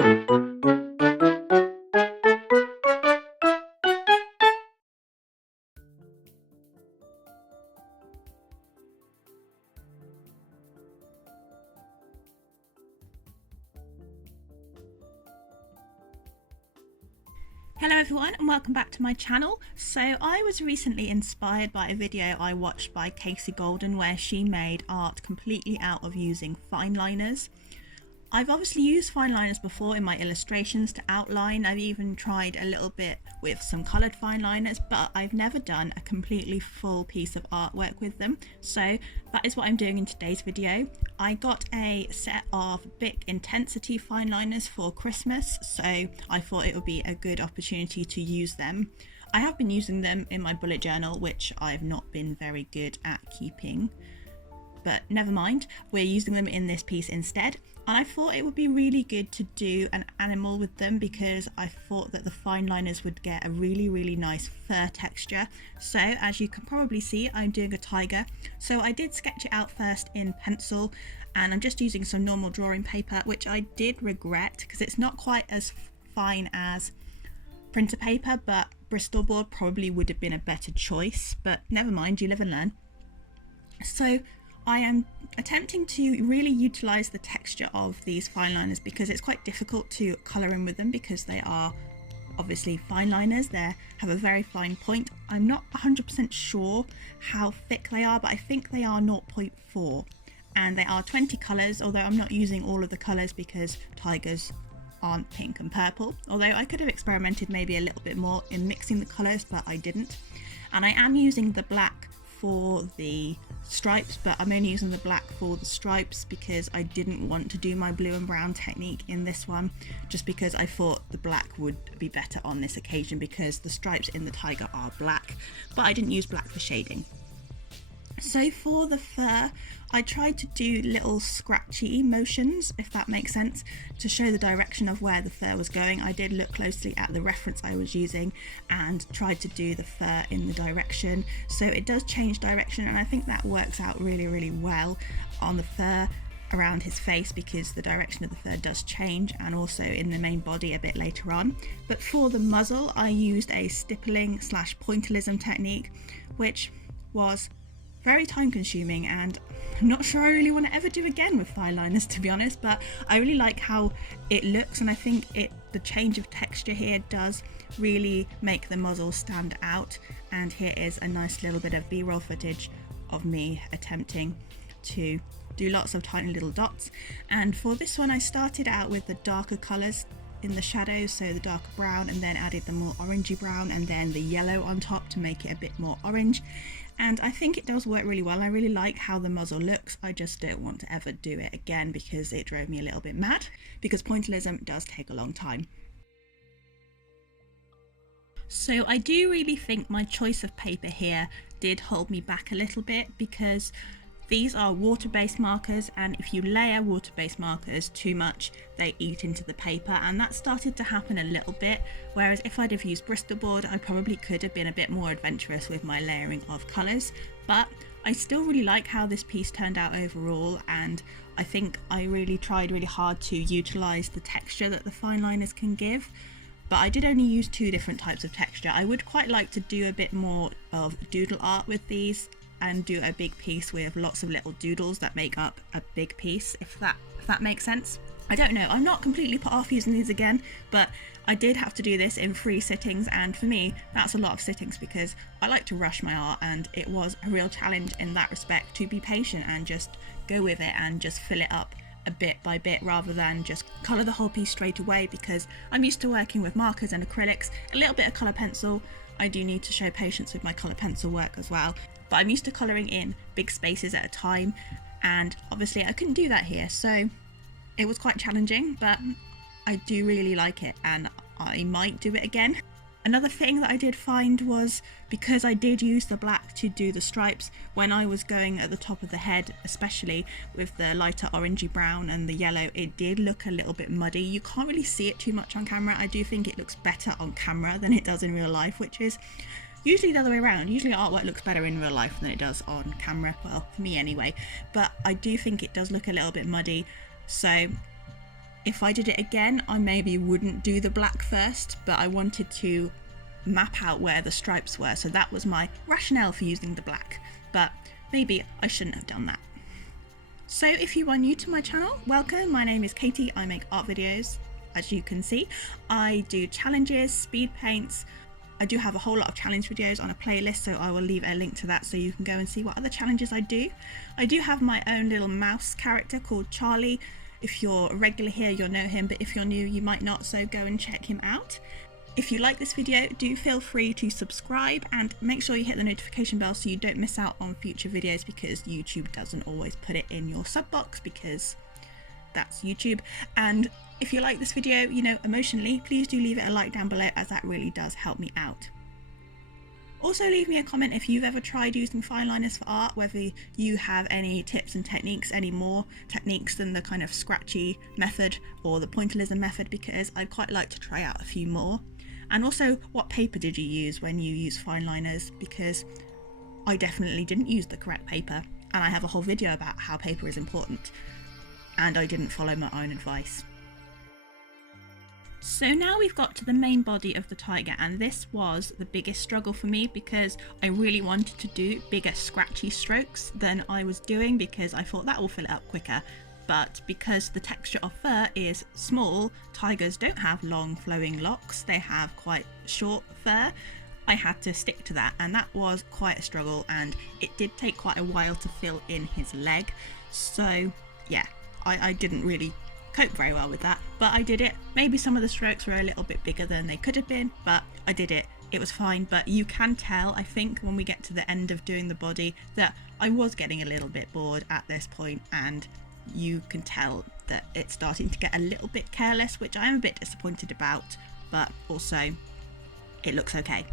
Hello everyone and welcome back to my channel. So I was recently inspired by a video I watched by Casey Golden where she made art completely out of using fine liners. I've obviously used fine liners before in my illustrations to outline. I've even tried a little bit with some coloured fine liners, but I've never done a completely full piece of artwork with them. So that is what I'm doing in today's video. I got a set of Bic Intensity fine liners for Christmas, so I thought it would be a good opportunity to use them. I have been using them in my bullet journal, which I've not been very good at keeping. But never mind, we're using them in this piece instead. And I thought it would be really good to do an animal with them because I thought that the fine liners would get a really nice fur texture. So as you can probably see, I'm doing a tiger. So I did sketch it out first in pencil and I'm just using some normal drawing paper, which I did regret because it's not quite as fine as printer paper, but Bristol board probably would have been a better choice, but never mind, you live and learn. So I am attempting to really utilise the texture of these fine liners because it's quite difficult to colour in with them because they are obviously fine liners. They have a very fine point. I'm not 100% sure how thick they are, but I think they are 0.4 and they are 20 colours, although I'm not using all of the colours because tigers aren't pink and purple, although I could have experimented maybe a little bit more in mixing the colours, but I didn't. And I am using the black for the stripes, but I'm only using the black for the stripes because I didn't want to do my blue and brown technique in this one, just because I thought the black would be better on this occasion because the stripes in the tiger are black, but I didn't use black for shading. So for the fur, I tried to do little scratchy motions, if that makes sense, to show the direction of where the fur was going. I did look closely at the reference I was using and tried to do the fur in the direction. So it does change direction and I think that works out really well on the fur around his face because the direction of the fur does change, and also in the main body a bit later on. But for the muzzle, I used a stippling / pointillism technique, which was very time consuming and I'm not sure I really want to ever do again with fine liners, to be honest, but I really like how it looks and I think the change of texture here does really make the muzzle stand out. And here is a nice little bit of B-roll footage of me attempting to do lots of tiny little dots. And for this one I started out with the darker colours in the shadows, so the darker brown, and then added the more orangey brown and then the yellow on top to make it a bit more orange. And I think it does work really well. I really like how the muzzle looks. I just don't want to ever do it again because it drove me a little bit mad, because pointillism does take a long time. So I do really think my choice of paper here did hold me back a little bit because these are water-based markers, and if you layer water-based markers too much, they eat into the paper, and that started to happen a little bit, whereas if I'd have used Bristol board, I probably could have been a bit more adventurous with my layering of colours. But I still really like how this piece turned out overall, and I think I really tried really hard to utilise the texture that the fine liners can give. But I did only use 2 different types of texture. I would quite like to do a bit more of doodle art with these and do a big piece with lots of little doodles that make up a big piece, if that makes sense. I don't know, I'm not completely put off using these again, but I did have to do this in 3 sittings, and for me that's a lot of sittings because I like to rush my art, and it was a real challenge in that respect to be patient and just go with it and just fill it up a bit by bit rather than just colour the whole piece straight away, because I'm used to working with markers and acrylics, a little bit of colour pencil. I do need to show patience with my colour pencil work as well, but I'm used to colouring in big spaces at a time, and obviously I couldn't do that here, so it was quite challenging, but I do really like it and I might do it again. Another thing that I did find was, because I did use the black to do the stripes, when I was going at the top of the head, especially with the lighter orangey brown and the yellow, it did look a little bit muddy. You can't really see it too much on camera. I do think it looks better on camera than it does in real life, which is usually the other way around. Usually artwork looks better in real life than it does on camera, well, for me anyway, but I do think it does look a little bit muddy. So If I did it again, I maybe wouldn't do the black first, but I wanted to map out where the stripes were, so that was my rationale for using the black, but maybe I shouldn't have done that. So if you are new to my channel, welcome. My name is Katie. I make art videos, as you can see. I do challenges, speed paints. I do have a whole lot of challenge videos on a playlist, so I will leave a link to that so you can go and see what other challenges I do. I do have my own little mouse character called Charlie. If you're a regular here, you'll know him, but if you're new, you might not, so go and check him out. If you like this video, do feel free to subscribe and make sure you hit the notification bell so you don't miss out on future videos, because YouTube doesn't always put it in your sub box because that's YouTube. And if you like this video, you know, emotionally, please do leave it a like down below, as that really does help me out. Also leave me a comment if you've ever tried using fine liners for art, whether you have any tips and techniques, any more techniques than the kind of scratchy method or the pointillism method, because I'd quite like to try out a few more. And also, what paper did you use when you use fine liners, because I definitely didn't use the correct paper, and I have a whole video about how paper is important, and I didn't follow my own advice. So now we've got to the main body of the tiger, and this was the biggest struggle for me because I really wanted to do bigger scratchy strokes than I was doing, because I thought that will fill it up quicker. But because the texture of fur is small, tigers don't have long flowing locks, they have quite short fur. I had to stick to that, and that was quite a struggle, and it did take quite a while to fill in his leg. So yeah, I didn't really cope very well with that, but I did it. Maybe some of the strokes were a little bit bigger than they could have been, but I did it. It was fine. But you can tell, I think, when we get to the end of doing the body, that I was getting a little bit bored at this point, and you can tell that it's starting to get a little bit careless, which I am a bit disappointed about, but also it looks okay.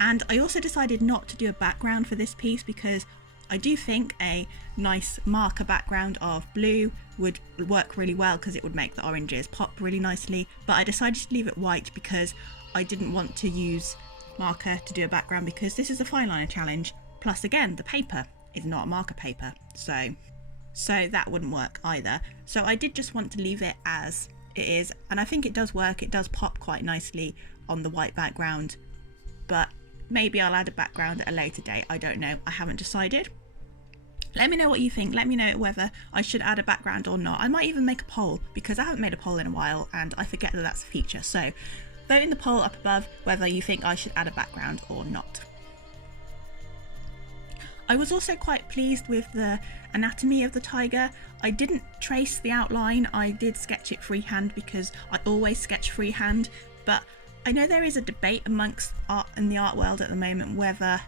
And I also decided not to do a background for this piece, because I do think a nice marker background of blue would work really well, because it would make the oranges pop really nicely, but I decided to leave it white because I didn't want to use marker to do a background, because this is a fine liner challenge, plus again the paper is not a marker paper, so that wouldn't work either. So I did just want to leave it as it is, and I think it does work. It does pop quite nicely on the white background, but maybe I'll add a background at a later date. I don't know, I haven't decided. Let me know what you think. Let me know whether I should add a background or not. I might even make a poll, because I haven't made a poll in a while and I forget that that's a feature. So vote in the poll up above whether you think I should add a background or not. I was also quite pleased with the anatomy of the tiger. I didn't trace the outline, I did sketch it freehand because I always sketch freehand, but I know there is a debate amongst art in the art world at the moment whether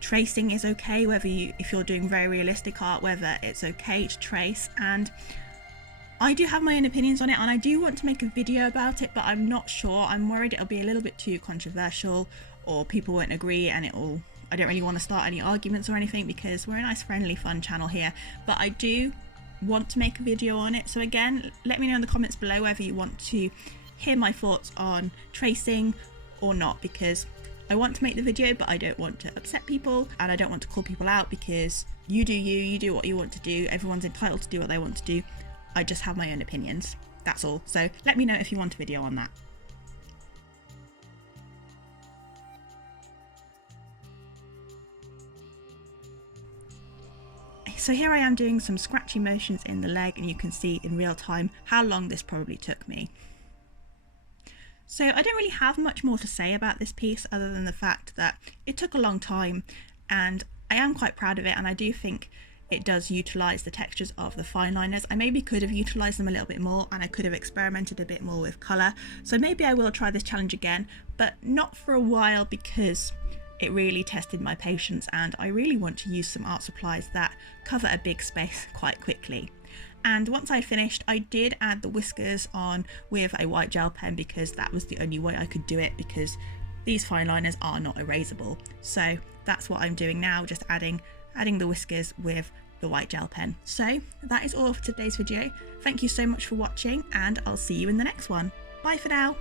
tracing is okay, whether if you're doing very realistic art, whether it's okay to trace, and I do have my own opinions on it, and I do want to make a video about it, but I'm not sure. I'm worried it'll be a little bit too controversial, or people won't agree, and I don't really want to start any arguments or anything, because we're a nice, friendly, fun channel here, but I do want to make a video on it. So again, let me know in the comments below whether you want to hear my thoughts on tracing or not, because I want to make the video, but I don't want to upset people, and I don't want to call people out, because you do what you want to do. Everyone's entitled to do what they want to do. I just have my own opinions, that's all. So let me know if you want a video on that. So here I am doing some scratchy motions in the leg, and you can see in real time how long this probably took me. So I don't really have much more to say about this piece other than the fact that it took a long time, and I am quite proud of it, and I do think it does utilise the textures of the fine liners. I maybe could have utilised them a little bit more, and I could have experimented a bit more with colour, so maybe I will try this challenge again, but not for a while, because it really tested my patience, and I really want to use some art supplies that cover a big space quite quickly. And once I finished, I did add the whiskers on with a white gel pen, because that was the only way I could do it, because these fine liners are not erasable. So that's what I'm doing now, just adding the whiskers with the white gel pen. So that is all for today's video. Thank you so much for watching, and I'll see you in the next one. Bye for now.